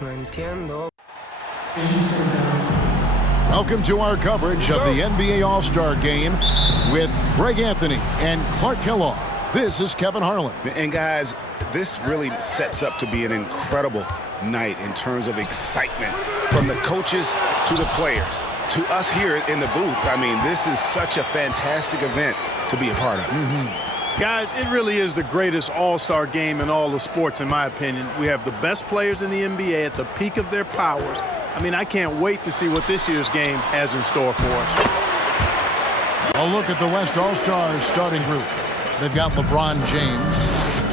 No entiendo. Welcome to our coverage of the NBA All-Star Game with Greg Anthony and Clark Kellogg. This is Kevin Harlan. And guys, this really sets up to be an incredible night in terms of excitement from the coaches to the players to us here in the booth. I mean, this is such a fantastic event to be a part of. Guys, it really is the greatest all-star game in all the sports, in my opinion. We have the best players in the NBA at the peak of their powers. I mean, I can't wait to see what this year's game has in store for us. A look at the West All-Stars starting group. They've got LeBron James,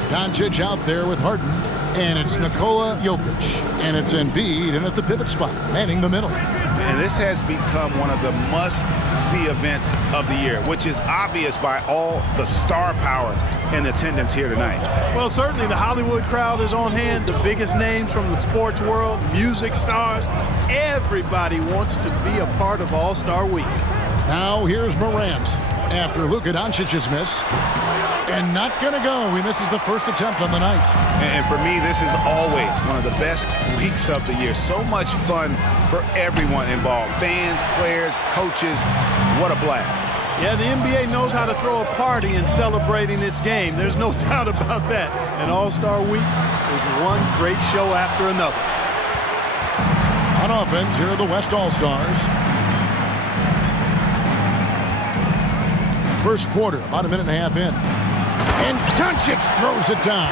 Doncic out there with Harden, and it's Nikola Jokic, and it's Embiid in at the pivot spot, manning the middle. And this has become one of the must-see events of the year, which is obvious by all the star power in attendance here tonight. Well, certainly the Hollywood crowd is on hand, the biggest names from the sports world, music stars. Everybody wants to be a part of All-Star Week. Now here's Morant after Luka Doncic's miss. And not going to go. He misses the first attempt on the night. And for me, this is always one of the best weeks of the year. So much fun for everyone involved. Fans, players, coaches. What a blast. Yeah, the NBA knows how to throw a party in celebrating its game. There's no doubt about that. And All-Star Week is one great show after another. On offense, here are the West All-Stars. First quarter, about a minute and a half in. And Doncic throws it down.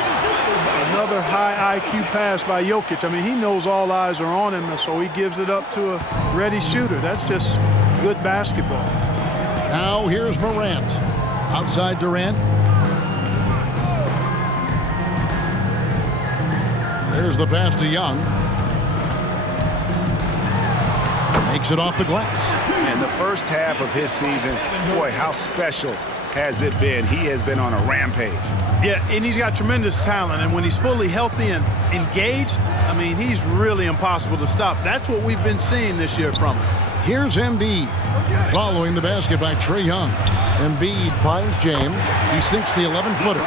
Another high IQ pass by Jokic. I mean, he knows all eyes are on him, so he gives it up to a ready shooter. That's just good basketball. Now here's Morant. Outside Durant. There's the pass to Young. Makes it off the glass. And the first half of his season, boy, how special has it been? He has been on a rampage. Yeah, and he's got tremendous talent, and when he's fully healthy and engaged, I mean, he's really impossible to stop. That's what we've been seeing this year from him. Here's Embiid following the basket by Trae Young. Embiid finds James. He sinks the 11-footer.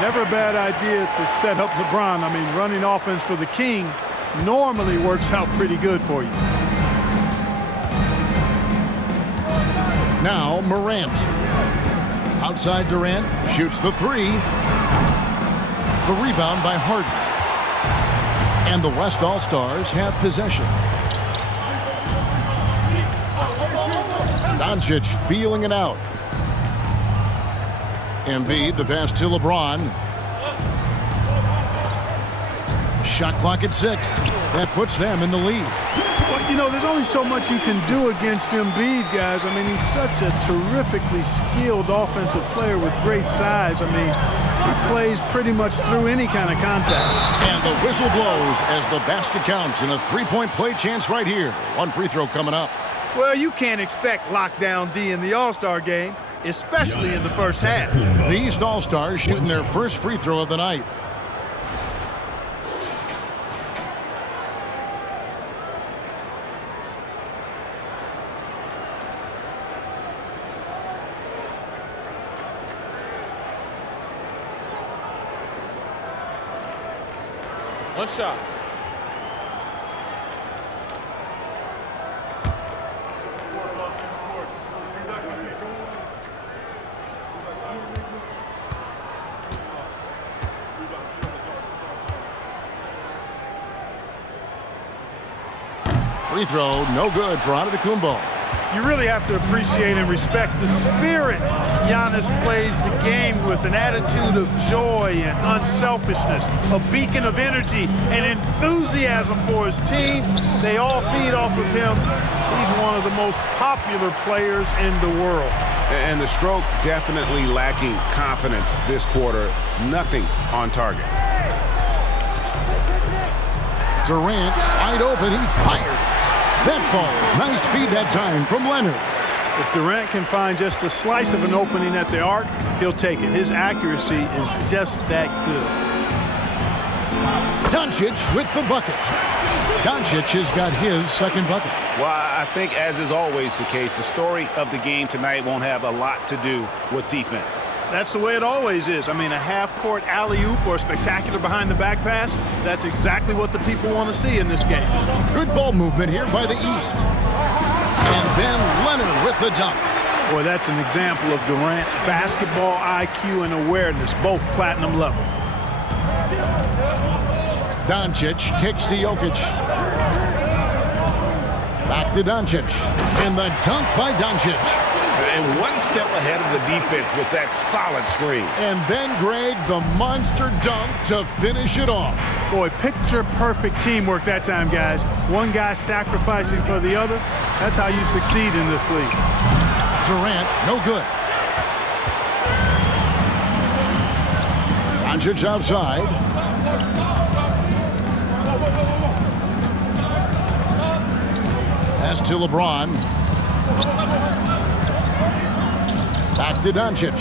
Never a bad idea to set up LeBron. I mean, running offense for the king normally works out pretty good for you. Now Morant. Outside Durant, shoots the three. The rebound by Harden. And the West All-Stars have possession. Doncic feeling it out. Embiid, the pass to LeBron. Shot clock at 6. That puts them in the lead. Well, you know, there's only so much you can do against Embiid, guys. I mean, he's such a terrifically skilled offensive player with great size. I mean, he plays pretty much through any kind of contact. And the whistle blows as the basket counts in a three-point play chance right here. One free throw coming up. Well, you can't expect lockdown D in the All-Star game, especially in the first half. The East All-Stars shooting their first free throw of the night. One shot. Free throw, no good for Antetokounmpo. You really have to appreciate and respect the spirit Giannis plays the game with, an attitude of joy and unselfishness, a beacon of energy and enthusiasm for his team. They all feed off of him. He's one of the most popular players in the world. And the stroke definitely lacking confidence this quarter. Nothing on target. Durant wide open, he fires. That ball, nice feed that time from Leonard. If Durant can find just a slice of an opening at the arc, he'll take it. His accuracy is just that good. Doncic with the bucket. Doncic has got his second bucket. Well, I think, as is always the case, the story of the game tonight won't have a lot to do with defense. that's the way it always is. I mean, a half-court alley-oop or a spectacular behind-the-back pass, that's exactly what the people want to see in this game. Good ball movement here by the East. And then Leonard with the dunk. Boy, that's an example of Durant's basketball IQ and awareness, both platinum level. Doncic kicks to Jokic. Back to Doncic. And the dunk by Doncic. And one step ahead of the defense with that solid screen. And then, Greg, the monster dunk to finish it off. Boy, picture-perfect teamwork that time, guys. One guy sacrificing for the other. That's how you succeed in this league. Durant, no good. Doncic outside. Pass to LeBron. Back to Doncic.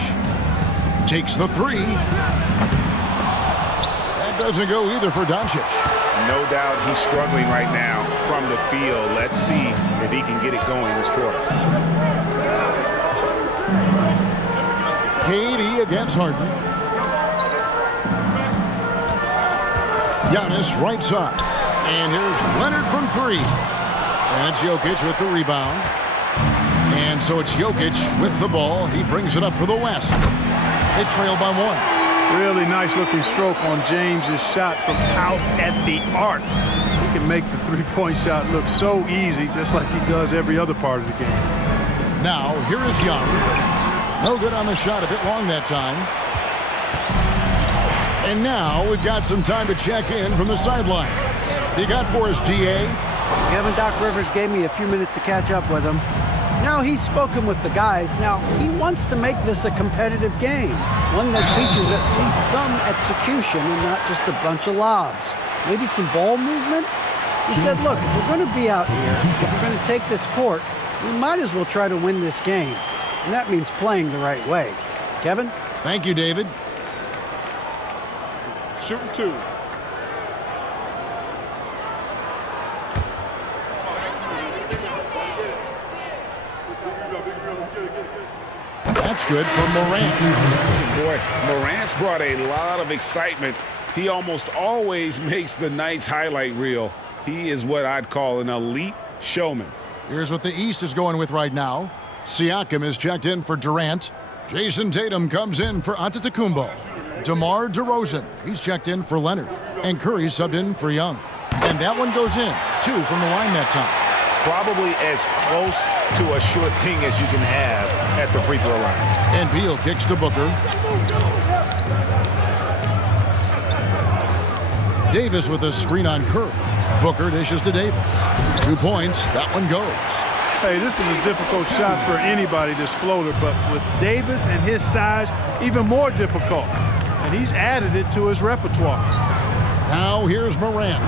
Takes the three. That doesn't go either for Doncic. No doubt he's struggling right now from the field. Let's see if he can get it going this quarter. KD against Harden. Giannis right side. And here's Leonard from three. And it's Jokic with the rebound. And so it's Jokic with the ball. He brings it up for the West. They trail by one. Really nice looking stroke on James's shot from out at the arc. He can make the three-point shot look so easy, just like he does every other part of the game. Now, here is Young. No good on the shot, a bit long that time. And now we've got some time to check in from the sideline. You got for us, D.A.? Kevin Doc Rivers gave me a few minutes to catch up with him. Now he's spoken with the guys. Now he wants to make this a competitive game, one that features at least some execution and not just a bunch of lobs. Maybe some ball movement. He said, look, if we're going to be out here, if we're going to take this court, we might as well try to win this game. And that means playing the right way. Kevin? Thank you, David. Shooting two. That's good for Morant. Boy, Morant's brought a lot of excitement. He almost always makes the night's highlight reel. He is what I'd call an elite showman. Here's what the East is going with right now. Siakam is checked in for Durant. Jason Tatum comes in for Antetokounmpo. DeMar DeRozan, he's checked in for Leonard. And Curry subbed in for Young. And that one goes in. 2 from the line that time. Probably as close to a sure thing as you can have at the free throw line. And Beal kicks to Booker. Davis with a screen on Curry. Booker dishes to Davis. 2 points. That one goes. Hey, this is a difficult shot for anybody, this floater, but with Davis and his size, even more difficult. And he's added it to his repertoire. Now here's Morant.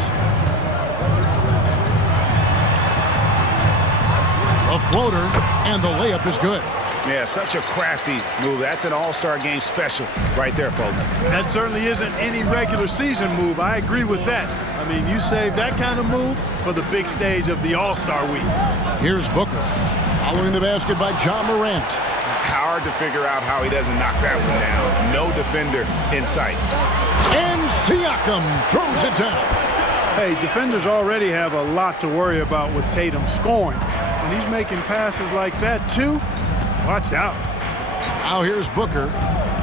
A floater, and the layup is good. Yeah, such a crafty move. That's an all-star game special right there, folks. That certainly isn't any regular season move. I agree with that. I mean, you save that kind of move for the big stage of the All-Star week. Here's Booker. Following the basket by John Morant. Hard to figure out how he doesn't knock that one down. No defender in sight. And Siakam throws it down. Hey, defenders already have a lot to worry about with Tatum scoring. When he's making passes like that, too, watch out. Now here's Booker.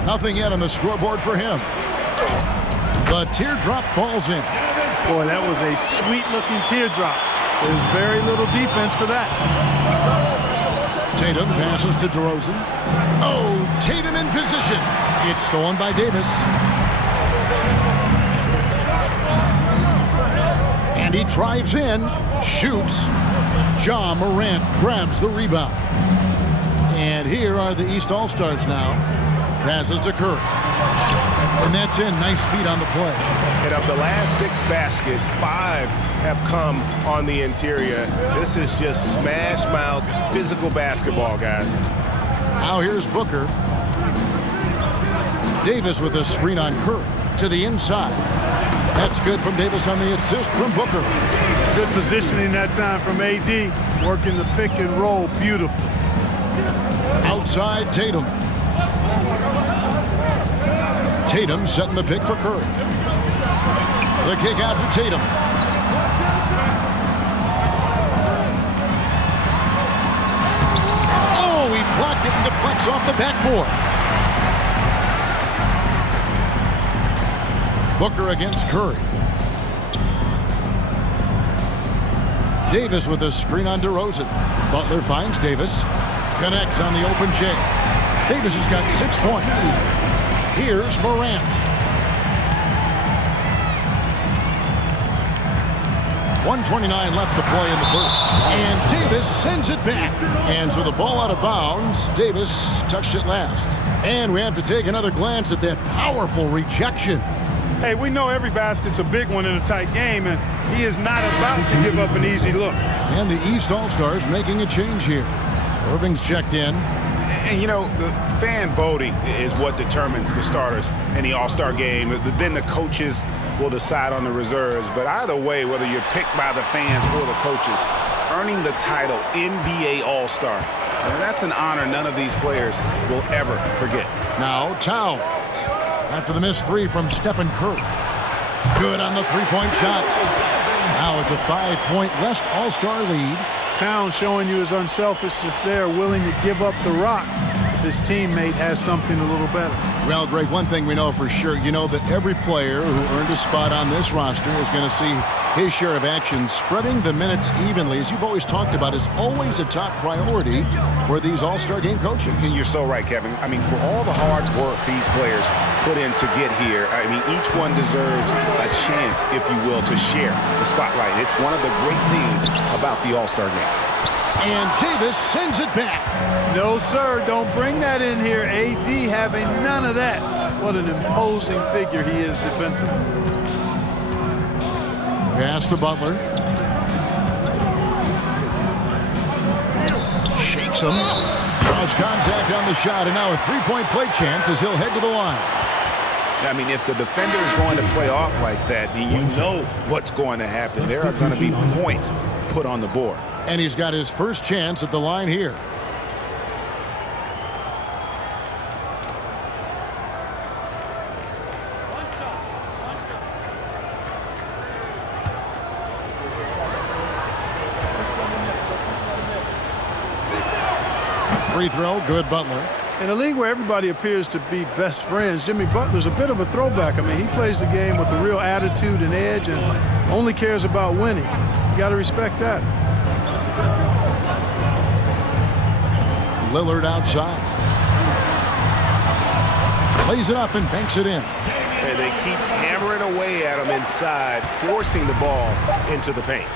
Nothing yet on the scoreboard for him. The teardrop falls in. Boy, that was a sweet-looking teardrop. There's very little defense for that. Tatum passes to DeRozan. Oh, Tatum in position. It's stolen by Davis. And he drives in, shoots. John Morant grabs the rebound. And here are the East All-Stars now. Passes to Curry. And that's in. Nice feet on the play. And of the last 6 baskets, 5 have come on the interior. This is just smash mouth, physical basketball, guys. Now here's Booker. Davis with a screen on Curry to the inside. That's good from Davis on the assist from Booker. Good positioning that time from AD. Working the pick and roll beautifully. Outside Tatum. Tatum setting the pick for Curry. The kick out to Tatum. Oh, he blocked it and deflects off the backboard. Booker against Curry. Davis with a screen on DeRozan. Butler finds Davis. Connects on the open J. Davis has got 6 points. Here's Morant. .129 left to play in the first. And Davis sends it back. And so the ball out of bounds. Davis touched it last. And we have to take another glance at that powerful rejection. Hey, we know every basket's a big one in a tight game, and he is not about to give up an easy look. And the East All-Stars making a change here. Irving's checked in. And, you know, the fan voting is what determines the starters in the All-Star game. Then the coaches will decide on the reserves. But either way, whether you're picked by the fans or the coaches, earning the title NBA All-Star, and that's an honor none of these players will ever forget. Now Towns. After the missed three from Stephen Curry. Good on the three-point shot. Now it's a 5-point West All-Star lead. Towns showing you his unselfishness there, willing to give up the rock if his teammate has something a little better. Well, Greg, one thing we know for sure, you know that every player who earned a spot on this roster is going to see his share of action. Spreading the minutes evenly, as you've always talked about, is always a top priority for these All-Star game coaches. And you're so right, Kevin. I mean, for all the hard work these players put in to get here, I mean, each one deserves a chance, if you will, to share the spotlight. It's one of the great things about the All-Star game. And Davis sends it back. No, sir, don't bring that in here. AD having none of that. What an imposing figure he is defensively. Pass to Butler. Shakes him. Draws contact on the shot, and now a three-point play chance as he'll head to the line. I mean, if the defender is going to play off like that, then you know what's going to happen. There are going to be points put on the board. And he's got his first chance at the line here. Free throw, good Butler. In a league where everybody appears to be best friends, Jimmy Butler's a bit of a throwback. I mean, he plays the game with a real attitude and edge and only cares about winning. You got to respect that. Lillard outside. Plays it up and banks it in. And they keep hammering away at him inside, forcing the ball into the paint.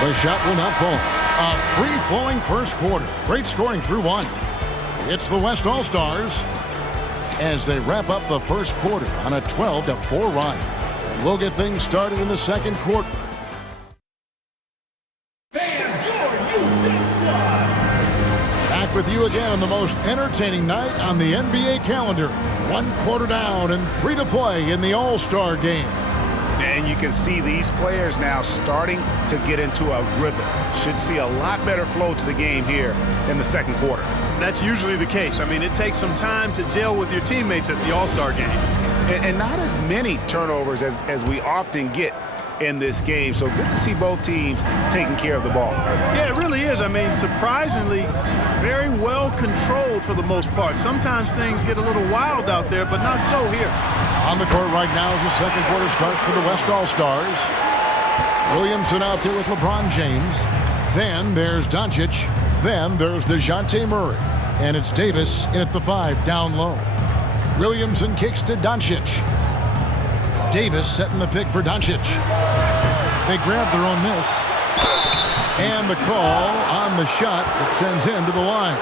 The shot will not fall. A free-flowing first quarter. Great scoring through one. It's the West All-Stars as they wrap up the first quarter on a 12-4 run. And we'll get things started in the second quarter. Back with you again on the most entertaining night on the NBA calendar. 1 quarter down and 3 to play in the All-Star game. And you can see these players now starting to get into a rhythm. Should see a lot better flow to the game here in the second quarter. That's usually the case. I mean, it takes some time to gel with your teammates at the All-Star game. And not as many turnovers as we often get in this game. So good to see both teams taking care of the ball. Yeah, it really is. I mean, surprisingly, very well controlled for the most part. Sometimes things get a little wild out there, but not so here. On the court right now as the second quarter starts for the West All-Stars. Williamson out there with LeBron James. Then there's Doncic. Then there's DeJounte Murray. And it's Davis in at the 5 down low. Williamson kicks to Doncic. Davis setting the pick for Doncic. They grab their own miss. And the call on the shot that sends him to the line.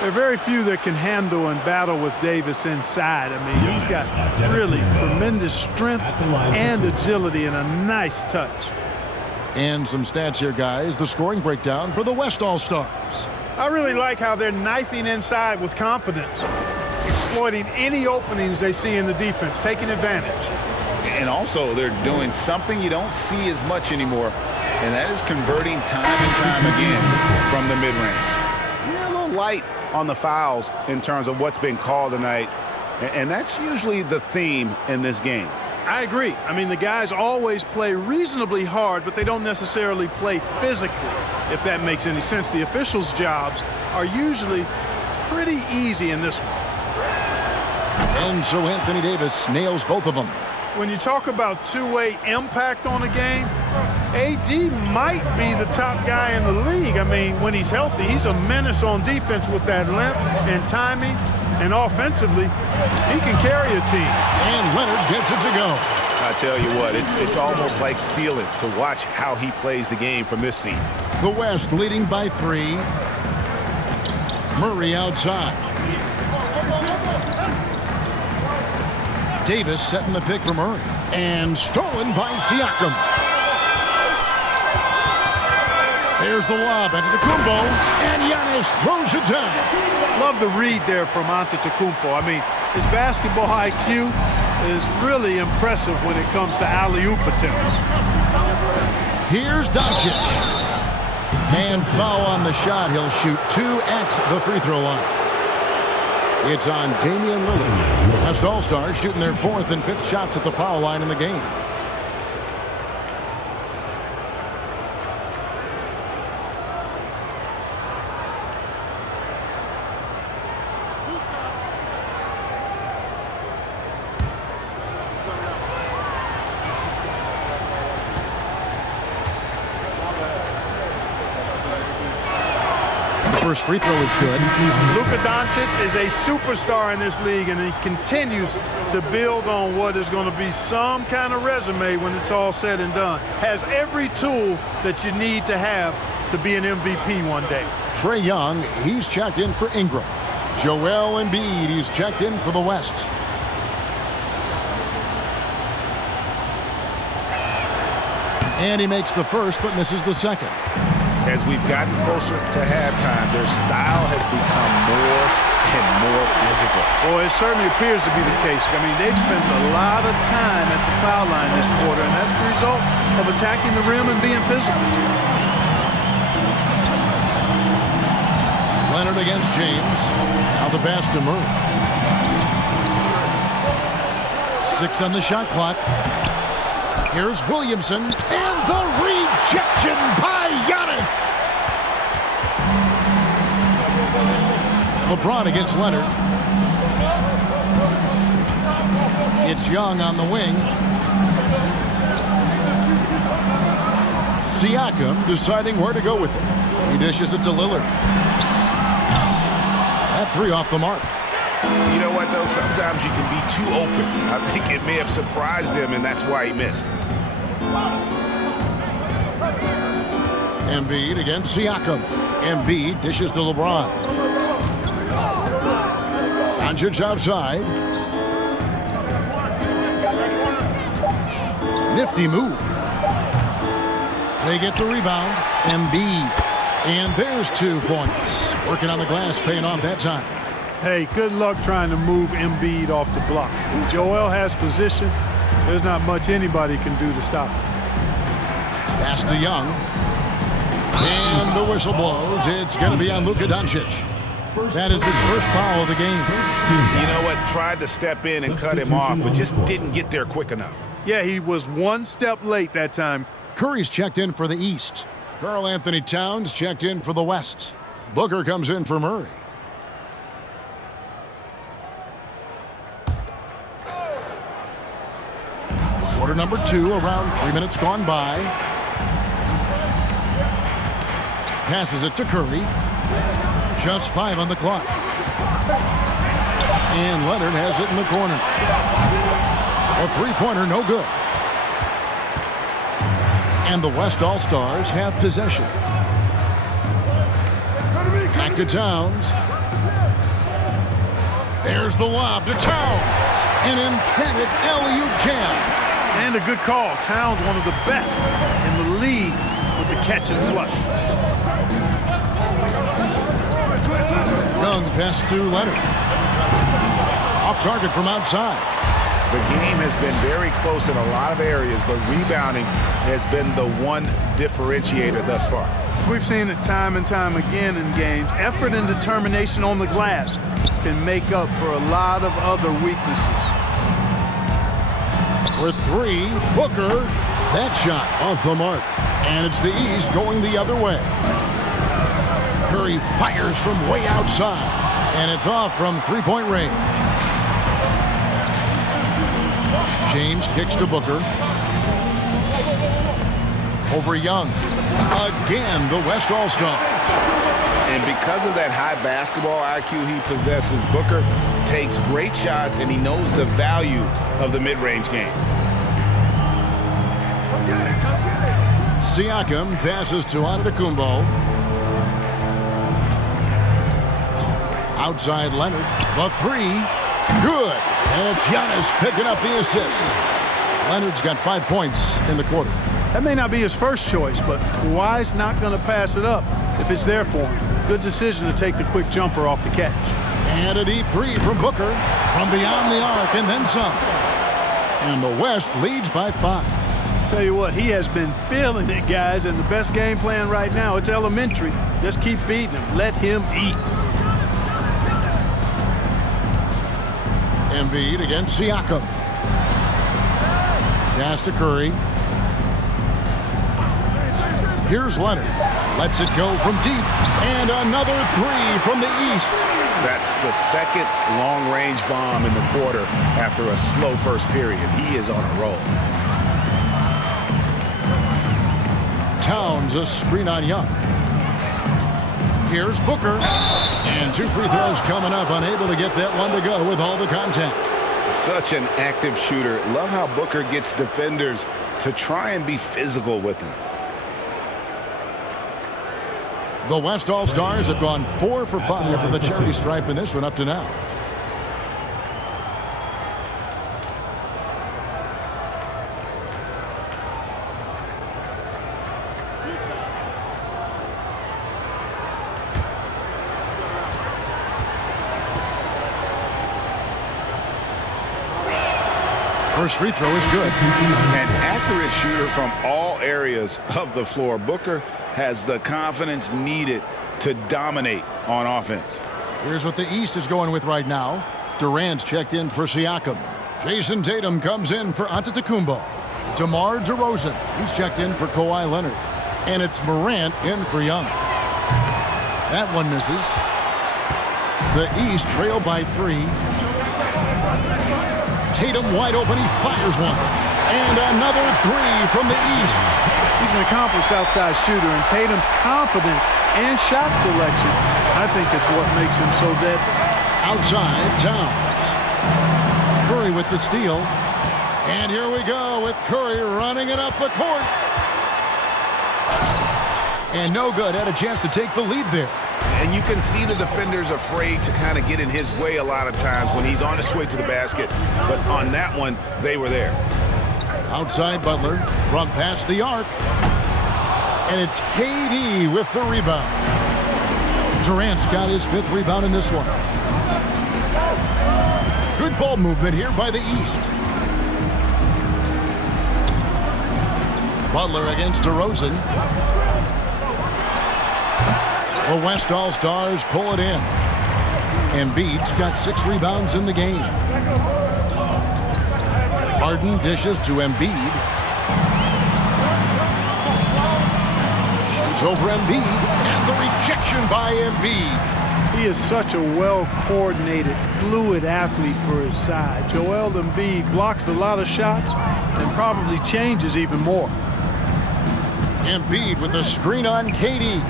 There are very few that can handle and battle with Davis inside. I mean, he's got really tremendous strength and agility and a nice touch. And some stats here, guys. The scoring breakdown for the West All-Stars. I really like how they're knifing inside with confidence, exploiting any openings they see in the defense, taking advantage. And also, they're doing something you don't see as much anymore, and that is converting time and time again from the mid-range. Yeah, a little light on the fouls in terms of what's been called tonight. And that's usually the theme in this game. I agree. I mean, the guys always play reasonably hard, but they don't necessarily play physically, if that makes any sense. The officials' jobs are usually pretty easy in this one. And so Anthony Davis nails both of them. When you talk about two-way impact on a game, AD might be the top guy in the league. I mean, when he's healthy, he's a menace on defense with that length and timing. And offensively, he can carry a team. And Leonard gets it to go. I tell you what, it's almost like stealing to watch how he plays the game from this seat. The West leading by 3. Murray outside. Davis setting the pick for Murray. And stolen by Siakam. There's the lob into Antetokounmpo, and Giannis throws it down. Love the read there from Antetokounmpo. I mean, his basketball IQ is really impressive when it comes to alley-oop attempts. Here's Doncic. And foul on the shot. He'll shoot 2 at the free throw line. It's on Damian Lillard. West All-Stars shooting their 4th and 5th shots at the foul line in the game. First free throw is good. Luka Doncic is a superstar in this league, and he continues to build on what is going to be some kind of resume when it's all said and done. Has every tool that you need to have to be an MVP one day. Trae Young, he's checked in for Ingram. Joel Embiid, he's checked in for the West. And he makes the first but misses the second. As we've gotten closer to halftime, their style has become more and more physical. Well, it certainly appears to be the case. I mean, they've spent a lot of time at the foul line this quarter, and that's the result of attacking the rim and being physical. Leonard against James. Now the pass to Murray. 6 on the shot clock. Here's Williamson, and the rejection by Giannis. LeBron against Leonard. It's Young on the wing. Siakam deciding where to go with it. He dishes it to Lillard. That 3 off the mark. You know what, though? Sometimes you can be too open. I think it may have surprised him, and that's why he missed. Embiid against Siakam. Embiid dishes to LeBron. Doncic outside. Nifty move. They get the rebound. Embiid. And there's 2 points. Working on the glass, paying off that time. Hey, good luck trying to move Embiid off the block. If Joel has position, there's not much anybody can do to stop him. Pass to Young. And the whistle blows. It's going to be on Luka Doncic. That is his first foul of the game. You know what? Tried to step in and cut him off, but just didn't get there quick enough. Yeah, he was 1 step late that time. Curry's checked in for the East. Karl Anthony Towns checked in for the West. Booker comes in for Murray. Quarter number 2, around 3 minutes gone by. Passes it to Curry. Just 5 on the clock. And Leonard has it in the corner. A 3-pointer, no good. And the West All-Stars have possession. Back to Towns. There's the lob to Towns. An emphatic alley-oop jam. And a good call. Towns, one of the best in the league with the catch and flush. Young pass to Leonard. Off target from outside. The game has been very close in a lot of areas, but rebounding has been the one differentiator thus far. We've seen it time and time again in games. Effort and determination on the glass. can make up for a lot of other weaknesses. For three, Booker. That shot off the mark. And it's the East going the other way. Curry fires from way outside. And it's off from three-point range. James kicks to Booker. Over Young. Again, the West All-Stars. And because of that high basketball IQ he possesses, Booker takes great shots, and he knows the value of the mid-range game. Siakam passes to Antetokounmpo. Outside Leonard. The three. Good. And it's Giannis picking up the assist. Leonard's got 5 points in the quarter. That may not be his first choice, but Kawhi's not going to pass it up if it's there for him. Good decision to take the quick jumper off the catch. And a deep three from Booker. From beyond the arc and then some. And the West leads by 5. Tell you what, he has been feeling it, guys, and the best game plan right now, it's elementary. Just keep feeding him. Let him eat. Embiid against Siakam. Pass to Curry. Here's Leonard. Lets it go from deep. And another three from the East. That's the second long-range bomb in the quarter after a slow first period. He is on a roll. Towns a screen on Young. Here's Booker. And 2 free throws coming up. Unable to get that one to go with all the contact. Such an active shooter. Love how Booker gets defenders to try and be physical with him. The West All-Stars have gone 4 for 5 from the charity stripe in this one up to now. First free throw is good. An accurate shooter from all areas of the floor. Booker has the confidence needed to dominate on offense. Here's what the East is going with right now. Durant's checked in for Siakam. Jason Tatum comes in for Antetokounmpo. DeMar DeRozan, he's checked in for Kawhi Leonard. And it's Morant in for Young. That one misses. The East trail by 3. Tatum wide open, he fires one. And another three from the East. He's an accomplished outside shooter, and Tatum's confidence and shot selection, I think it's what makes him so deadly. Outside, Towns. Curry with the steal. And here we go with Curry running it up the court. And no good, had a chance to take the lead there. And you can see the defenders afraid to kind of get in his way a lot of times when he's on his way to the basket. But on that one, they were there. Outside Butler from past the arc. And it's KD with the rebound. Durant's got his 5th rebound in this one. Good ball movement here by the East. Butler against DeRozan. The West All-Stars pull it in. Embiid's got 6 rebounds in the game. Harden dishes to Embiid. Shoots over Embiid. And the rejection by Embiid. He is such a well-coordinated, fluid athlete for his side. Joel Embiid blocks a lot of shots and probably changes even more. Embiid with a screen on KD.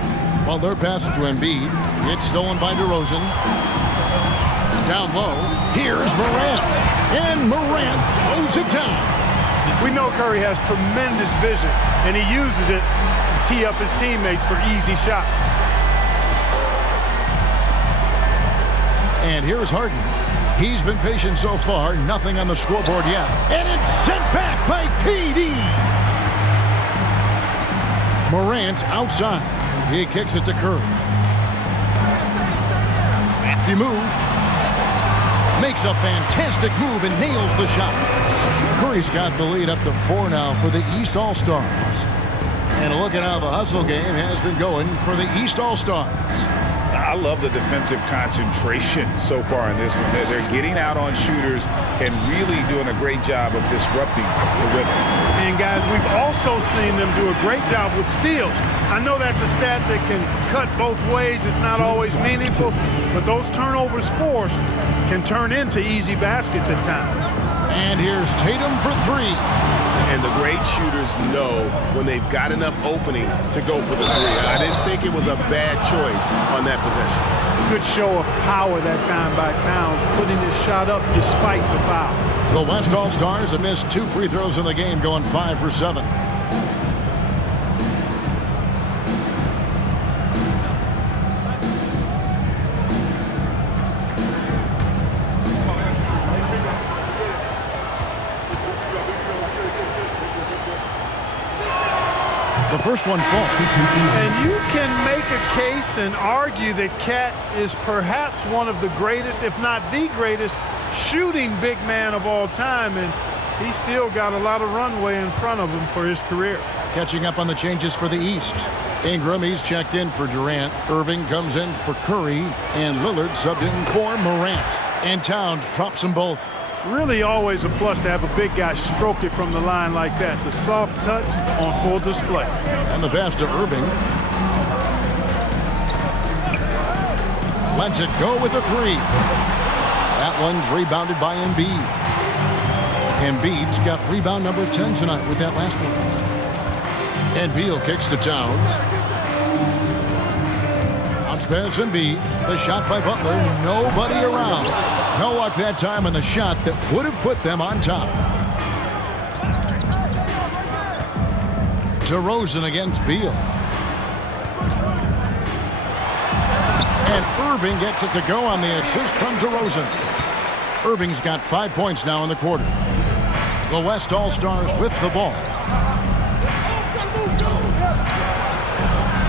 Butler passes to Embiid. It's stolen by DeRozan. Down low. Here's Morant. And Morant throws it down. We know Curry has tremendous vision, and he uses it to tee up his teammates for easy shots. And here's Harden. He's been patient so far. Nothing on the scoreboard yet. And it's sent back by KD. Morant outside. He kicks it to Curry. Crafty move. Makes a fantastic move and nails the shot. Curry's got the lead up to 4 now for the East All-Stars. And look at how the hustle game has been going for the East All-Stars. I love the defensive concentration so far in this one. They're getting out on shooters and really doing a great job of disrupting the rhythm. And guys, we've also seen them do a great job with steals. I know that's a stat that can cut both ways. It's not always meaningful, but those turnovers forced can turn into easy baskets at times. And here's Tatum for three. And the great shooters know when they've got enough opening to go for the three. I didn't think it was a bad choice on that possession. Good show of power that time by Towns, putting his shot up despite the foul. The West All-Stars have missed 2 free throws in the game, going 5 for 7. The first one falls. And you can make a case and argue that Cat is perhaps one of the greatest, if not the greatest, shooting big man of all time, and he's still got a lot of runway in front of him for his career. Catching up on the changes for the East. Ingram, he's checked in for Durant. Irving comes in for Curry, and Lillard subbed in for Morant. And Towns drops them both. Really always a plus to have a big guy stroke it from the line like that. The soft touch on full display. And the pass to Irving. Lets it go with a three. That one's rebounded by Embiid. Embiid's got rebound number 10 tonight with that last one. And Beal kicks to Towns. Bounce pass Embiid. The shot by Butler. Nobody around. No luck that time on the shot that would have put them on top. DeRozan against Beal. And Irving gets it to go on the assist from DeRozan. Irving's got 5 points now in the quarter. The West All-Stars with the ball.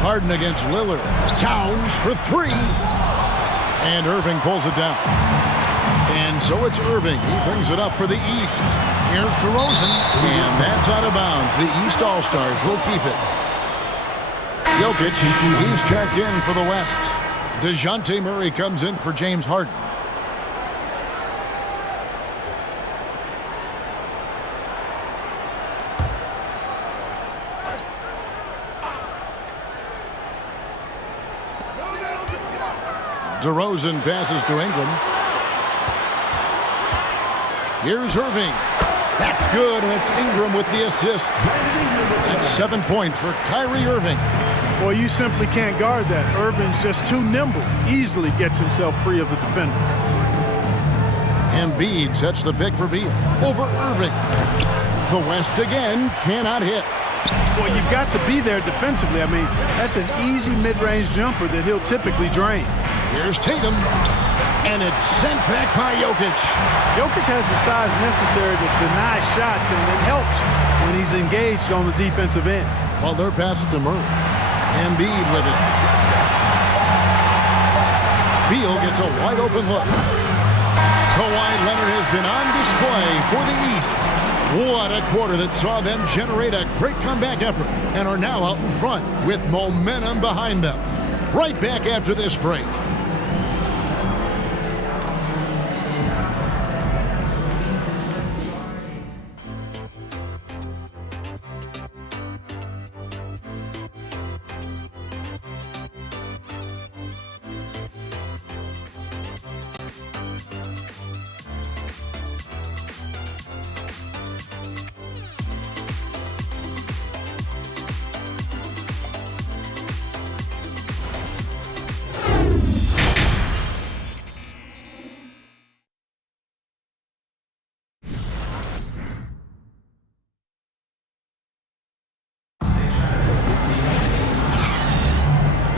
Harden against Lillard. Towns for three. And Irving pulls it down. And so it's Irving. He brings it up for the East. Here's DeRozan. And that's out of bounds. The East All-Stars will keep it. Jokic, he's checked in for the West. DeJounte Murray comes in for James Harden. DeRozan passes to Ingram. Here's Irving. That's good, and it's Ingram with the assist. That's 7 points for Kyrie Irving. Boy, you simply can't guard that. Irving's just too nimble. Easily gets himself free of the defender. Embiid sets the pick for Beal. Over Irving. The West again cannot hit. Boy, you've got to be there defensively. I mean, that's an easy mid-range jumper that he'll typically drain. Here's Tatum. And it's sent back by Jokic. Jokic has the size necessary to deny shots, and it helps when he's engaged on the defensive end. Butler passes to Murray. Embiid with it. Beal gets a wide open look. Kawhi Leonard has been on display for the East. What a quarter that saw them generate a great comeback effort and are now out in front with momentum behind them. Right back after this break.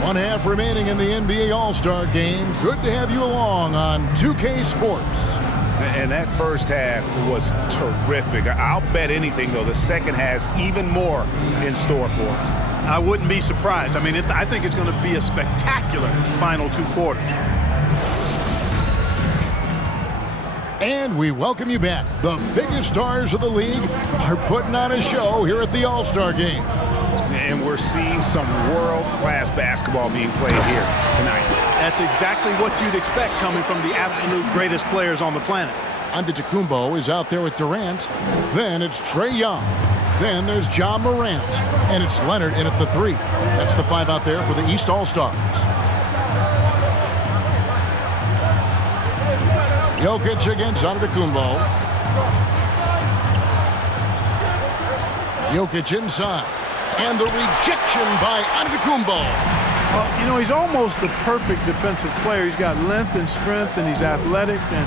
One half remaining in the NBA All-Star Game. Good to have you along on 2K Sports. And that first half was terrific. I'll bet anything, though, the second has even more in store for us. I wouldn't be surprised. I mean, I think it's going to be a spectacular final 2 quarters. And we welcome you back. The biggest stars of the league are putting on a show here at the All-Star Game. And we're seeing some world-class basketball being played here tonight. That's exactly what you'd expect coming from the absolute greatest players on the planet. Antetokounmpo is out there with Durant. Then it's Trae Young. Then there's Ja Morant. And it's Leonard in at the 3. That's the 5 out there for the East All-Stars. Jokic against Antetokounmpo. Jokic inside. And the rejection by Antetokounmpo. Well, you know, he's almost the perfect defensive player. He's got length and strength, and he's athletic. And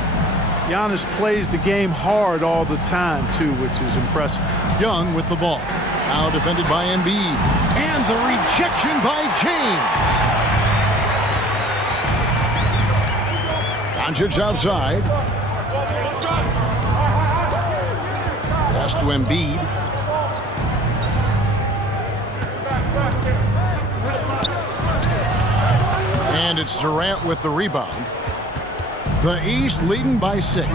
Giannis plays the game hard all the time, too, which is impressive. Young with the ball. Now defended by Embiid. And the rejection by James. Doncic outside. Pass to Embiid. And it's Durant with the rebound. The East leading by 6.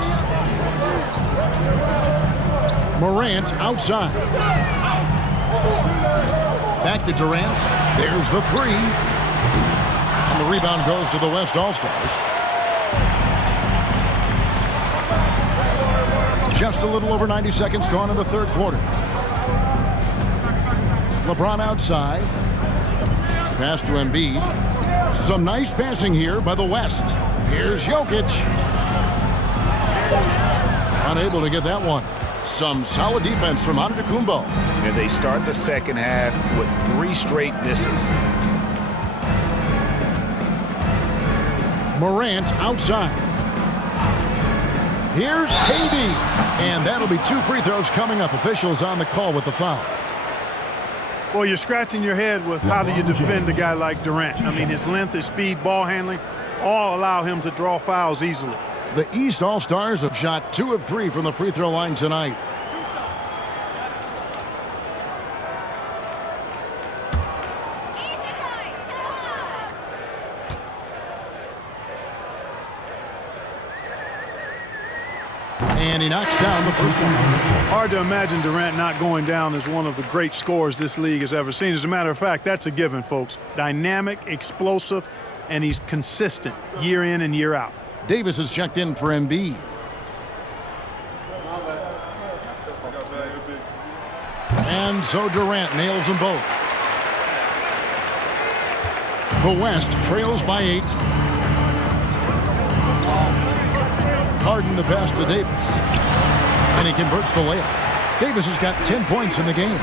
Morant outside. Back to Durant. There's the 3. And the rebound goes to the West All-Stars. Just a little over 90 seconds gone in the third quarter. LeBron outside. Pass to Embiid. Some nice passing here by the West. Here's Jokic. Unable to get that one. Some solid defense from Antetokounmpo. And they start the second half with 3 straight misses. Morant outside. Here's KD. And that'll be 2 free throws coming up. Officials on the call with the foul. Well, you're scratching your head with how do you defend a guy like Durant. I mean, his length, his speed, ball handling, all allow him to draw fouls easily. The East All-Stars have shot 2 of 3 from the free throw line tonight. And he knocks down the first one. Hard to imagine Durant not going down as one of the great scorers this league has ever seen. As a matter of fact, that's a given, folks. Dynamic, explosive, and he's consistent year in and year out. Davis is checked in for Embiid. And so Durant nails them both. The West trails by 8. Harden the pass to Davis. And he converts the layup. Davis has got 10 points in the game.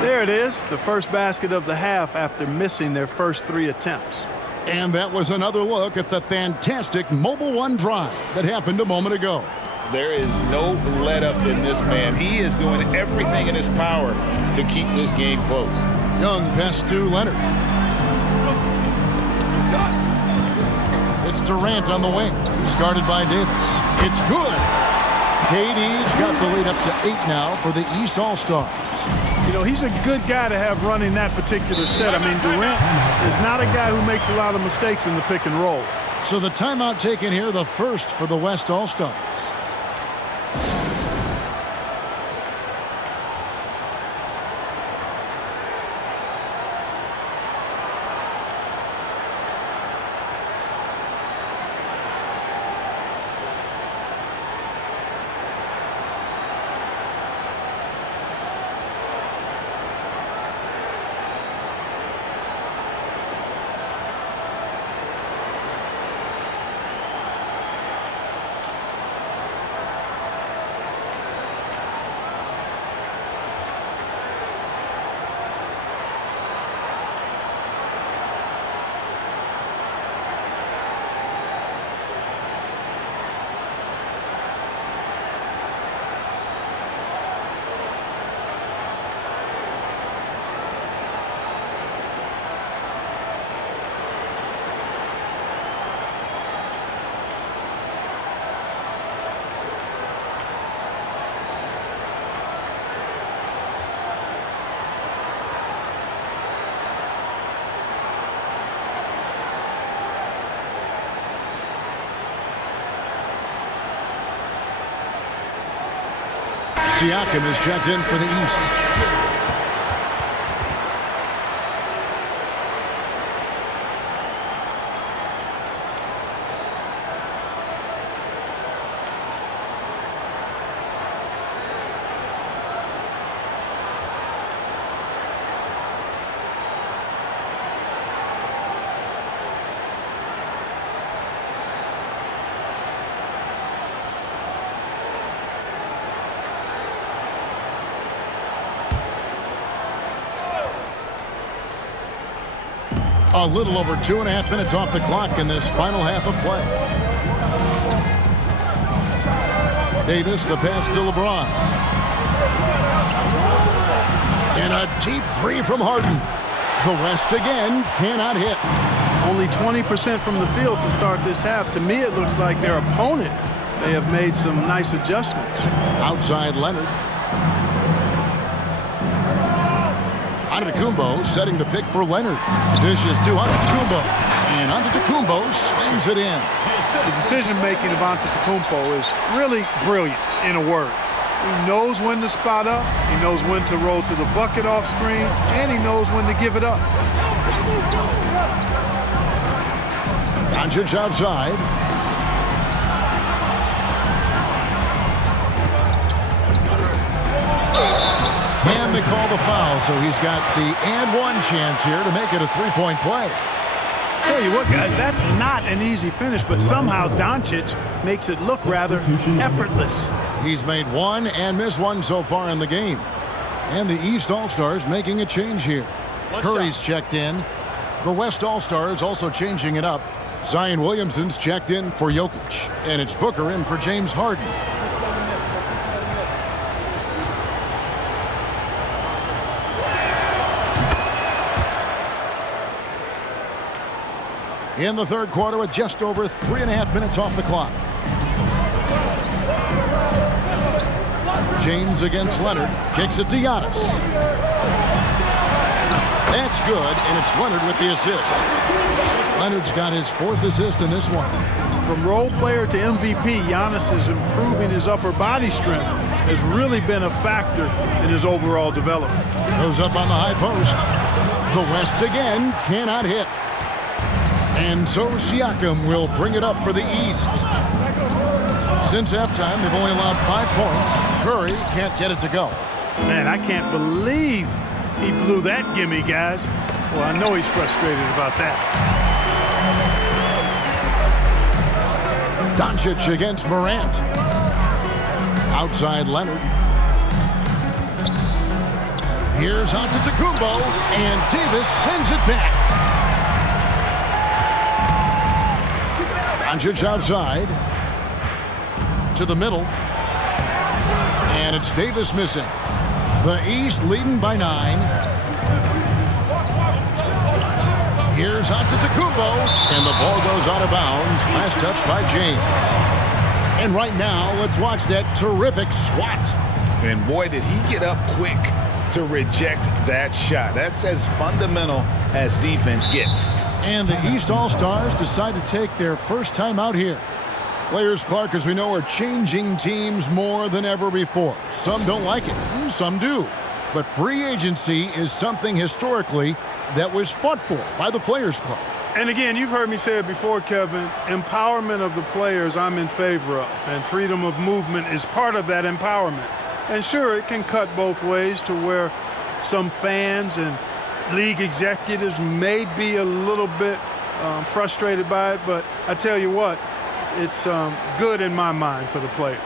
There it is, the first basket of the half after missing their first 3 attempts. And that was another look at the fantastic Mobile One drive that happened a moment ago. There is no let-up in this man. He is doing everything in his power to keep this game close. Young pass to Leonard. It's Durant on the wing. He's guarded by Davis. It's good. KD's got the lead up to 8 now for the East All-Stars. You know, he's a good guy to have running that particular set. I mean, Durant is not a guy who makes a lot of mistakes in the pick and roll. So the timeout taken here, the first for the West All-Stars. Siakam is checked in for the East. A little over 2.5 minutes off the clock in this final half of play. Davis, the pass to LeBron. And a deep three from Harden. The West again cannot hit. Only 20% from the field to start this half. To me, it looks like their opponent may have made some nice adjustments. Outside Leonard. Antetokounmpo setting the pick for Leonard. Dish is to Antetokounmpo. And Antetokounmpo slings it in. The decision-making of Antetokounmpo is really brilliant, in a word. He knows when to spot up, he knows when to roll to the bucket off screen, and he knows when to give it up. Doncic outside. And they call the foul, so he's got the and one chance here to make it a three-point play. Tell you what, guys, that's not an easy finish, but somehow Doncic makes it look rather effortless. He's made one and missed one so far in the game. And the East All-Stars making a change here. Curry's checked in. The West All-Stars also changing it up. Zion Williamson's checked in for Jokic. And it's Booker in for James Harden. In the third quarter with just over 3.5 minutes off the clock. James against Leonard. Kicks it to Giannis. That's good, and it's Leonard with the assist. Leonard's got his 4th assist in this one. From role player to MVP, Giannis is improving his upper body strength. Has really been a factor in his overall development. Goes up on the high post. The West again cannot hit. And so Siakam will bring it up for the East. Since halftime, they've only allowed 5 points. Curry can't get it to go. Man, I can't believe he blew that gimme, guys. Well, I know he's frustrated about that. Doncic against Morant. Outside Leonard. Here's Antetokounmpo, and Davis sends it back. Doncic outside. To the middle. And it's Davis missing. The East leading by 9. Here's Antetokounmpo, and the ball goes out of bounds. Last touch by James. And right now, let's watch that terrific swat. And boy, did he get up quick to reject that shot. That's as fundamental as defense gets. And the East All-Stars decide to take their first time out here. Players, Clark, as we know, are changing teams more than ever before. Some don't like it, and some do. But free agency is something historically that was fought for by the Players Club. And again, you've heard me say it before, Kevin, empowerment of the players I'm in favor of, and freedom of movement is part of that empowerment. And sure, it can cut both ways to where some fans and league executives may be a little bit frustrated by it, but I tell you what, it's good in my mind for the players.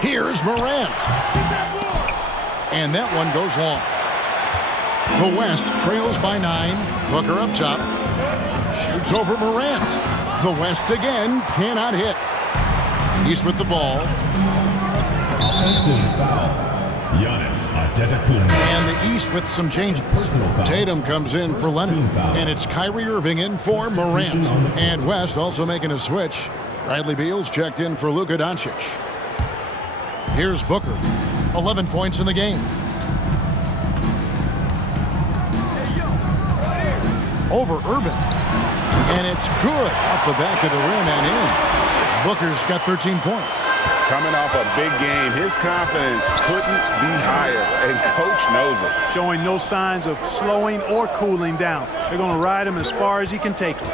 Here's Morant. And that one goes long. The West trails by 9. Booker up top. Shoots over Morant. The West again cannot hit. East with the ball. Offensive foul. Giannis Antetokounmpo. And the East with some changes. Tatum comes in for Leonard. And it's Kyrie Irving in for Morant. And West also making a switch. Bradley Beal's checked in for Luka Doncic. Here's Booker. 11 points in the game. Over Irving. And it's good off the back of the rim and in. Booker's got 13 points. Coming off a big game, his confidence couldn't be higher, and Coach knows it. Showing no signs of slowing or cooling down. They're going to ride him as far as he can take him.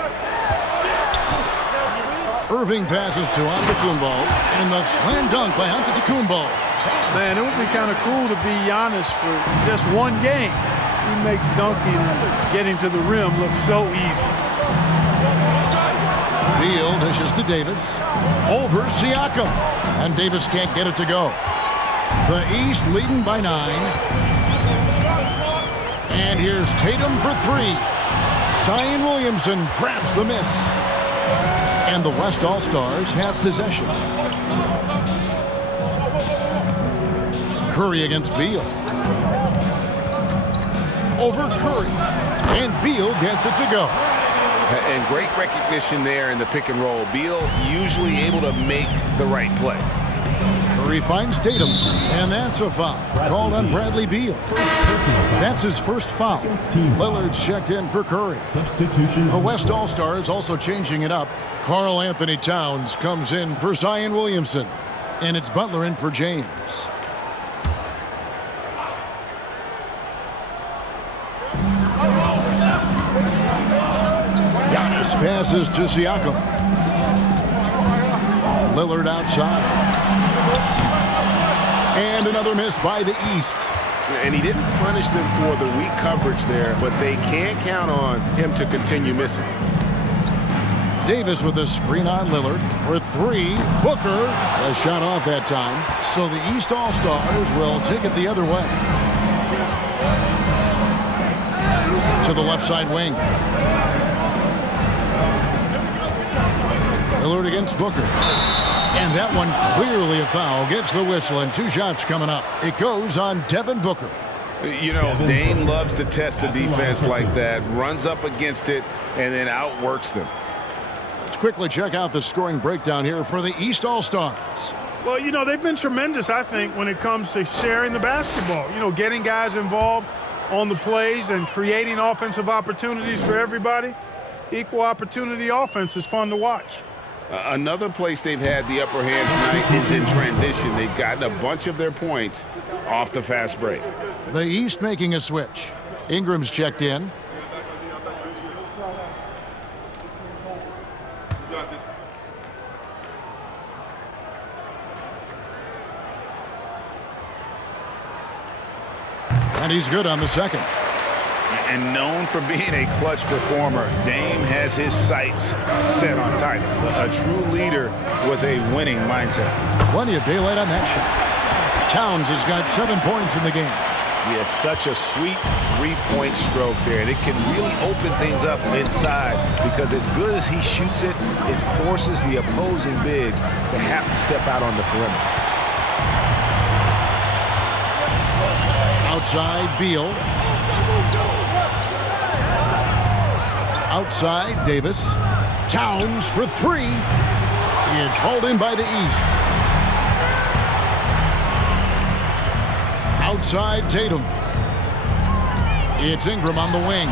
Irving passes to Antetokounmpo, and the slam dunk by Antetokounmpo. Man, it would be kind of cool to be Giannis for just one game. He makes dunking and getting to the rim look so easy. Beal dishes to Davis. Over Siakam. And Davis can't get it to go. The East leading by 9. And here's Tatum for 3. Zion Williamson grabs the miss. And the West All-Stars have possession. Curry against Beal. Over Curry. And Beal gets it to go. And great recognition there in the pick and roll. Beal usually able to make the right play. Curry finds Tatum, and that's a foul called on Bradley Beal. That's his first foul. Lillard's checked in for Curry. Substitution. The West All-Stars also changing it up. Karl Anthony Towns comes in for Zion Williamson, and it's Butler in for James. Giannis passes to Siakam. Lillard outside. And another miss by the East. And he didn't punish them for the weak coverage there, but they can't count on him to continue missing. Davis with a screen on Lillard for 3. Booker, a shot off that time. So the East All-Stars will take it the other way. To the left side wing. Lillard against Booker. And that one clearly a foul. Gets the whistle, and 2 shots coming up. It goes on Devin Booker. You know, Dame loves to test the defense like that. Runs up against it and then outworks them. Let's quickly check out the scoring breakdown here for the East All-Stars. Well, you know, they've been tremendous, I think, when it comes to sharing the basketball. You know, getting guys involved on the plays and creating offensive opportunities for everybody. Equal opportunity offense is fun to watch. Another place they've had the upper hand tonight is in transition. They've gotten a bunch of their points off the fast break. The East making a switch. Ingram's checked in. And he's good on the second. And known for being a clutch performer, Dame has his sights set on titles. A true leader with a winning mindset. Plenty of daylight on that shot. Towns has got 7 points in the game. He had such a sweet three-point stroke there. And it can really open things up inside because as good as he shoots it, it forces the opposing bigs to have to step out on the perimeter. Outside, Beal. Outside, Davis. Towns for 3. It's hauled in by the East. Outside, Tatum. It's Ingram on the wing.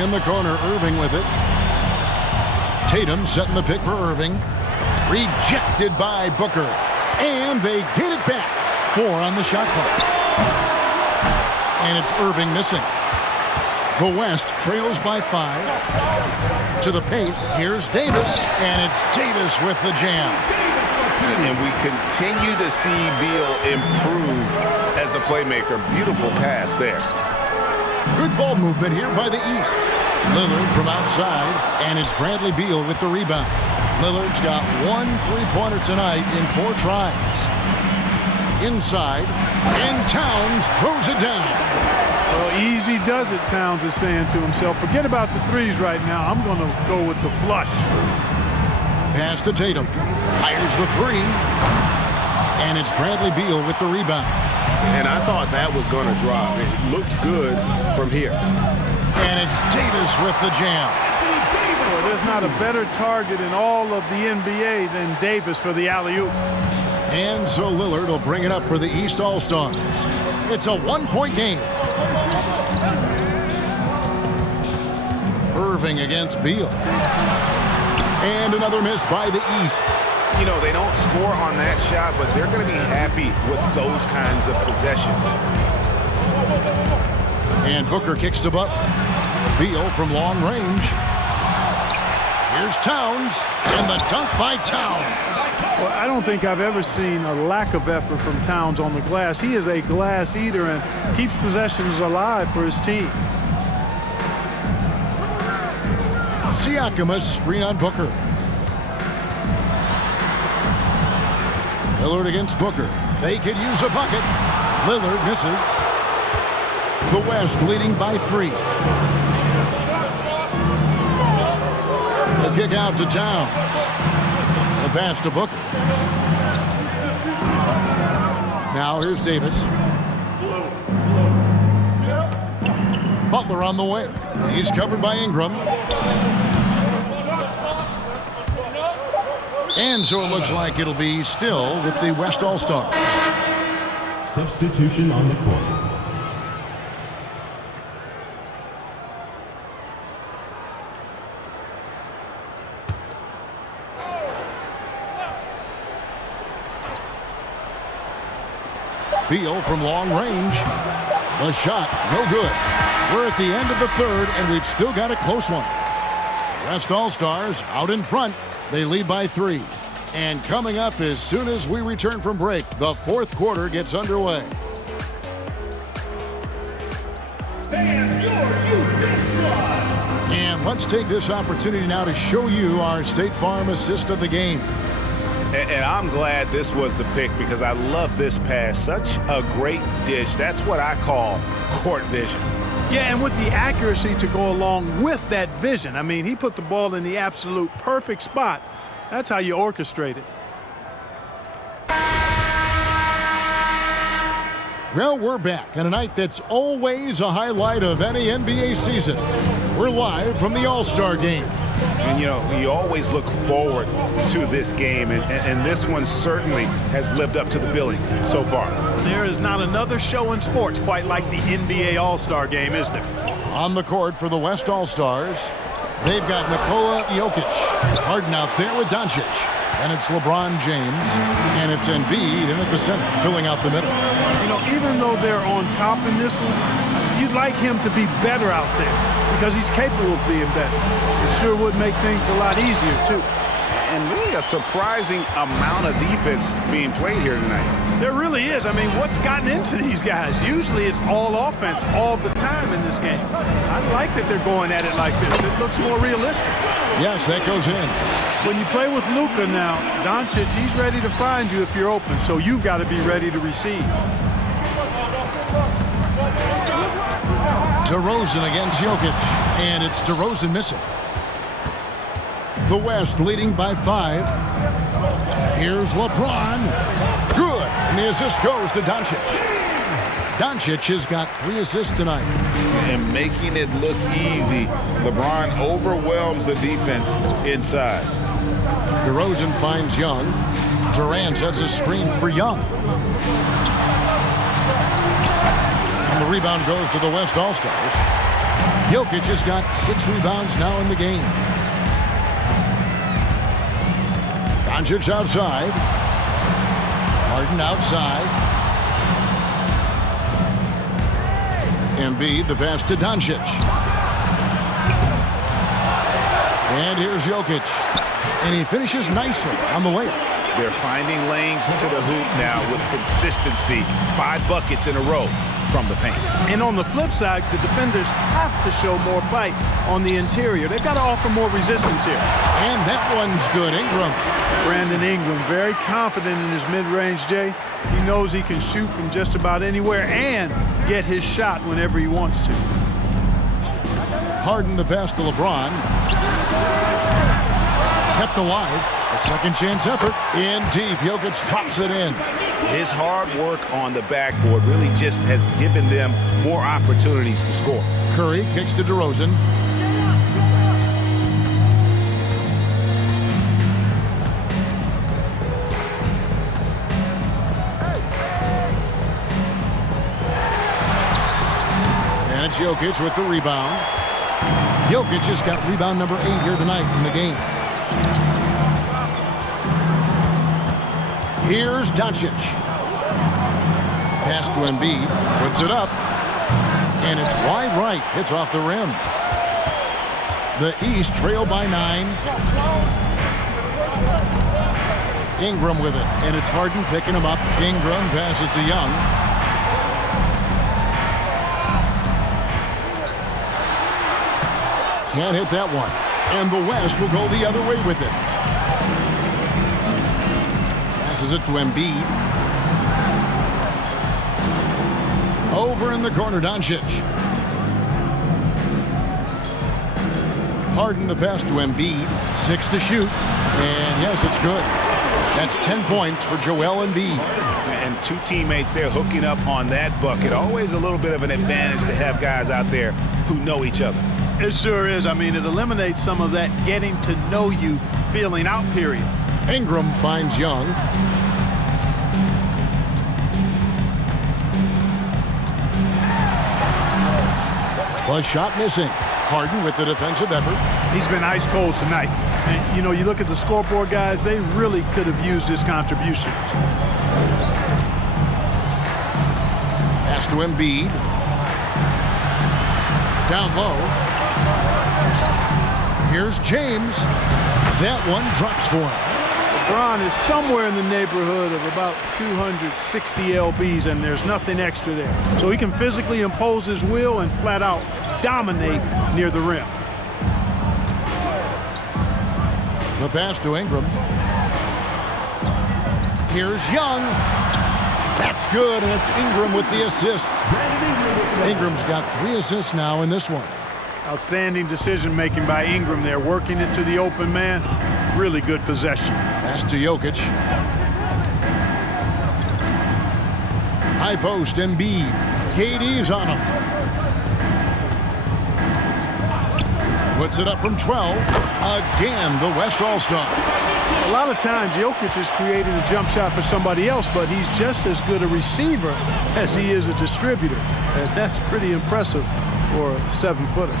In the corner, Irving with it. Tatum setting the pick for Irving. Rejected by Booker. And they get it back. 4 on the shot clock. And it's Irving missing. The West trails by 5. To the paint, here's Davis, and it's Davis with the jam. And we continue to see Beal improve as a playmaker. Beautiful pass there. Good ball movement here by the East. Lillard from outside, and it's Bradley Beal with the rebound. Lillard's got 1 3-pointer tonight in 4 tries. Inside, and Towns throws it down. Well, easy does it, Towns is saying to himself. Forget about the threes right now. I'm going to go with the flush. Pass to Tatum. Fires the three. And it's Bradley Beal with the rebound. And I thought that was going to drop. It looked good from here. And it's Davis with the jam. Well, there's not a better target in all of the NBA than Davis for the alley-oop. And so Lillard will bring it up for the East All-Stars. It's a 1-point game. Irving against Beal. And another miss by the East. You know, they don't score on that shot, but they're going to be happy with those kinds of possessions. And Booker kicks to Butler. Beal from long range. Here's Towns, and the dunk by Towns. Well, I don't think I've ever seen a lack of effort from Towns on the glass. He is a glass eater and keeps possessions alive for his team. Siakam, a screen on Booker. Lillard against Booker. They could use a bucket. Lillard misses. The West leading by 3. The kick out to Towns. The pass to Booker. Now here's Davis. Butler on the way. He's covered by Ingram. And so it looks like it'll be still with the West All-Stars. Substitution on the court. Beal from long range. The shot, no good. We're at the end of the third, and we've still got a close one. West All-Stars out in front. They lead by 3. And coming up as soon as we return from break, the fourth quarter gets underway. And let's take this opportunity now to show you our State Farm assist of the game. And I'm glad this was the pick because I love this pass. Such a great dish. That's what I call court vision. Yeah, and with the accuracy to go along with that vision. I mean, he put the ball in the absolute perfect spot. That's how you orchestrate it. Well, we're back on a night that's always a highlight of any NBA season. We're live from the All-Star Game. And, you know, you always look forward to this game, and this one certainly has lived up to the billing so far. There is not another show in sports quite like the NBA All-Star Game, is there? On the court for the West All-Stars, they've got Nikola Jokic. Harden out there with Doncic. And it's LeBron James, and it's Embiid in at the center, filling out the middle. You know, even though they're on top in this one, you'd like him to be better out there because he's capable of being better. It sure would make things a lot easier, too. And really a surprising amount of defense being played here tonight. There really is. I mean, what's gotten into these guys? Usually it's all offense all the time in this game. I like that they're going at it like this. It looks more realistic. Yes, that goes in. When you play with Luka now, Doncic, he's ready to find you if you're open, so you've got to be ready to receive. DeRozan against Jokic, and it's DeRozan missing. The West leading by 5. Here's LeBron. Good. And the assist goes to Doncic. Doncic has got 3 assists tonight. And making it look easy. LeBron overwhelms the defense inside. DeRozan finds Young. Durant sets a screen for Young. And the rebound goes to the West All-Stars. Jokic has got 6 rebounds now in the game. Doncic outside. Harden outside. Embiid, the pass to Doncic. And here's Jokic. And he finishes nicely on the layup. They're finding lanes to the hoop now with consistency. 5 buckets in a row from the paint. And on the flip side, the defenders have to show more fight on the interior. They've got to offer more resistance here. And that one's good. Ingram. Brandon Ingram, very confident in his mid-range, Jay. He knows he can shoot from just about anywhere and get his shot whenever he wants to. Harden the pass to LeBron. Kept alive. A second chance effort. In deep. Jokic drops it in. His hard work on the backboard really just has given them more opportunities to score. Curry kicks to DeRozan. And it's Jokic with the rebound. Jokic has got rebound number 8 here tonight in the game. Here's Doncic. Pass to Embiid. Puts it up. And it's wide right. It's off the rim. The East trail by 9. Ingram with it. And it's Harden picking him up. Ingram passes to Young. Can't hit that one. And the West will go the other way with it. Passes it to Embiid. Over in the corner, Doncic. Harden the pass to Embiid. 6 to shoot. And yes, it's good. That's 10 points for Joel Embiid. And 2 teammates there hooking up on that bucket. Always a little bit of an advantage to have guys out there who know each other. It sure is. I mean, it eliminates some of that getting to know you feeling out period. Ingram finds Young. Was shot missing. Harden with the defensive effort. He's been ice cold tonight. And, you know, you look at the scoreboard, guys, they really could have used his contributions. Pass to Embiid. Down low. Here's James. That one drops for him. LeBron is somewhere in the neighborhood of about 260 lbs, and there's nothing extra there. So he can physically impose his will and flat out dominate near the rim. The pass to Ingram. Here's Young. That's good, and it's Ingram with the assist. Ingram's got 3 assists now in this one. Outstanding decision-making by Ingram there, working it to the open man. Really good possession. Pass to Jokic. High post, Embiid. KD's on him. Puts it up from 12. Again, the West All-Star. A lot of times, Jokic is creating a jump shot for somebody else, but he's just as good a receiver as he is a distributor. And that's pretty impressive for a 7-footer.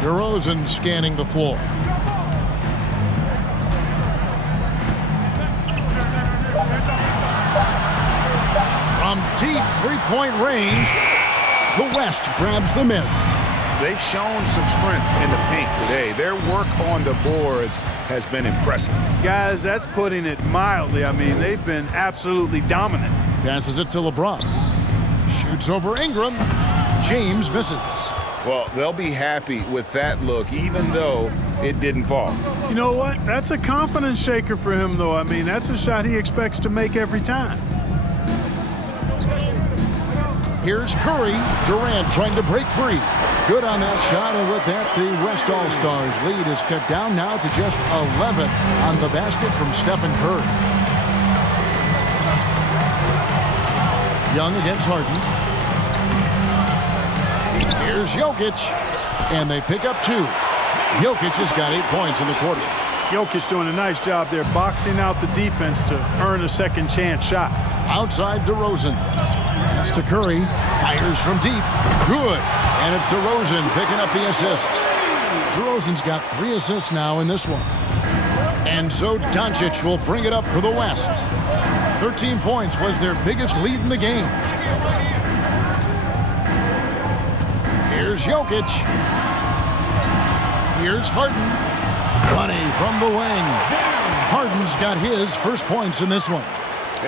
DeRozan scanning the floor. From deep three-point range, the West grabs the miss. They've shown some strength in the paint today. Their work on the boards has been impressive. Guys, that's putting it mildly. I mean, they've been absolutely dominant. Passes it to LeBron. Shoots over Ingram. James misses. Well, they'll be happy with that look, even though it didn't fall. You know what? That's a confidence shaker for him, though. I mean, that's a shot he expects to make every time. Here's Curry. Durant trying to break free. Good on that shot, and with that, the West All-Stars lead is cut down now to just 11 on the basket from Stephen Curry. Young against Harden. Here's Jokic, and they pick up 2. Jokic has got 8 points in the quarter. Jokic doing a nice job there, boxing out the defense to earn a second chance shot. Outside DeRozan. Pass to Curry. Fires from deep. Good. And it's DeRozan picking up the assist. DeRozan's got 3 assists now in this one. And so Doncic will bring it up for the West. 13 points was their biggest lead in the game. Here's Jokic. Here's Harden. Money from the wing. Harden's got his first points in this one.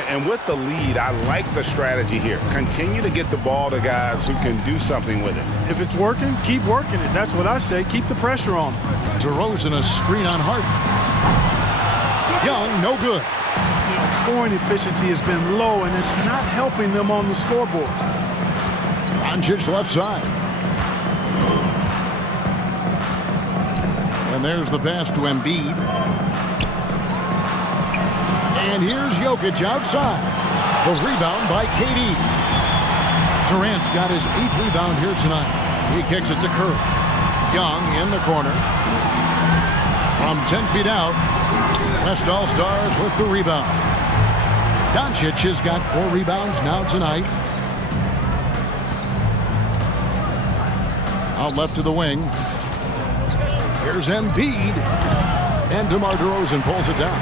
And with the lead, I like the strategy here. Continue to get the ball to guys who can do something with it. If it's working, keep working it. That's what I say. Keep the pressure on. DeRozan a screen on Harden. Young, no good. Scoring efficiency has been low, and it's not helping them on the scoreboard. Doncic left side. And there's the pass to Embiid. And here's Jokic outside. The rebound by KD. Durant's got his 8th rebound here tonight. He kicks it to Curry. Young in the corner. From 10 feet out, West All-Stars with the rebound. Doncic has got 4 rebounds now tonight. Out left to the wing. Here's Embiid. And DeMar DeRozan pulls it down.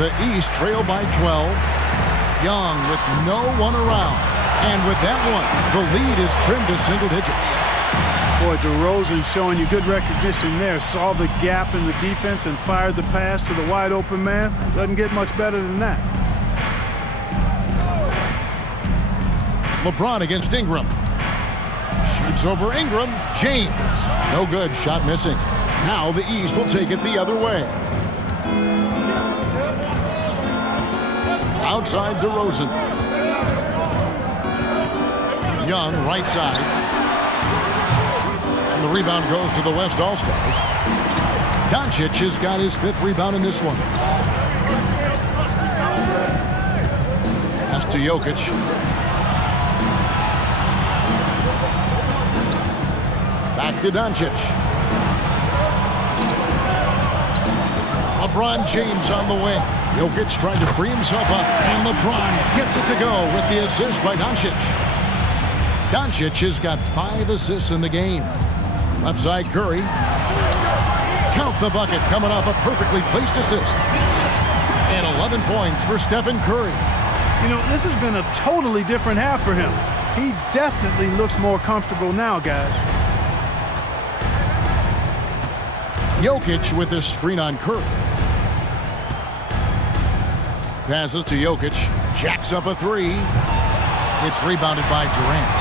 The East trail by 12. Young with no one around. And with that one, the lead is trimmed to single digits. Boy, DeRozan showing you good recognition there. Saw the gap in the defense and fired the pass to the wide open man. Doesn't get much better than that. LeBron against Ingram. Shoots over Ingram. James. No good. Shot missing. Now the East will take it the other way. Outside DeRozan. Young, right side. And the rebound goes to the West All-Stars. Doncic has got his 5th rebound in this one. Pass to Jokic. Back to Doncic. LeBron James on the wing. Jokic trying to free himself up, and LeBron gets it to go with the assist by Doncic. Doncic has got 5 assists in the game. Left side Curry. Count the bucket coming off a perfectly placed assist. And 11 points for Stephen Curry. You know, this has been a totally different half for him. He definitely looks more comfortable now, guys. Jokic with this screen on Curry. Passes to Jokic. Jacks up a 3. It's rebounded by Durant.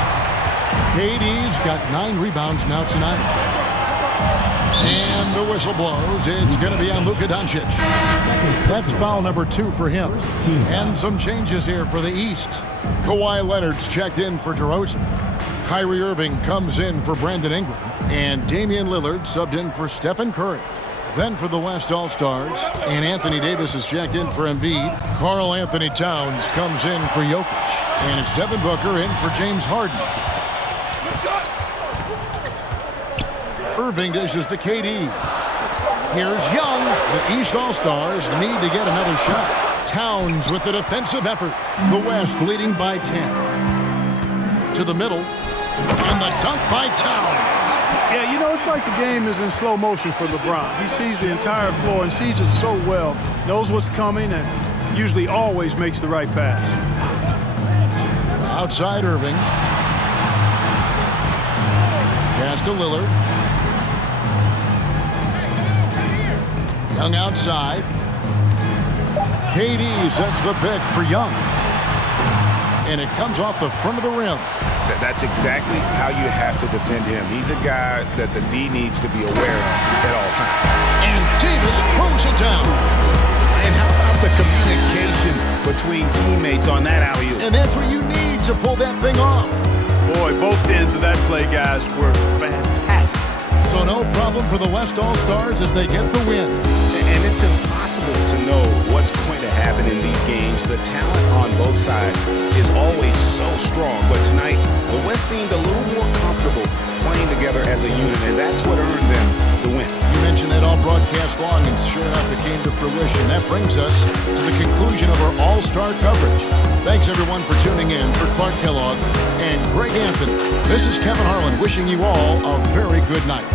KD's got 9 rebounds now tonight. And the whistle blows. It's going to be on Luka Doncic. That's foul number 2 for him. And some changes here for the East. Kawhi Leonard's checked in for DeRozan. Kyrie Irving comes in for Brandon Ingram. And Damian Lillard subbed in for Stephen Curry. Then for the West All-Stars, and Anthony Davis is checked in for Embiid. Karl Anthony Towns comes in for Jokic. And it's Devin Booker in for James Harden. Irving dishes to KD. Here's Young. The East All-Stars need to get another shot. Towns with the defensive effort. The West leading by 10. To the middle. And the dunk by Towns. Yeah, you know, it's like the game is in slow motion for LeBron. He sees the entire floor and sees it so well, knows what's coming, and usually always makes the right pass. Outside Irving. Pass to Lillard. Young outside. KD sets the pick for Young. And it comes off the front of the rim. That's exactly how you have to defend him. He's a guy that the D needs to be aware of at all times. And Davis throws it down. And how about the communication between teammates on that alley-oop? And that's what you need to pull that thing off. Boy, both ends of that play, guys, were fantastic. So no problem for the West All-Stars as they get the win. And it's impossible to know what's going to happen in these games. The talent on both sides is always so strong. But tonight, the West seemed a little more comfortable playing together as a unit, and that's what earned them the win. You mentioned that all broadcast long, and sure enough, it came to fruition. That brings us to the conclusion of our All-Star coverage. Thanks, everyone, for tuning in. For Clark Kellogg and Greg Anthony, this is Kevin Harlan wishing you all a very good night.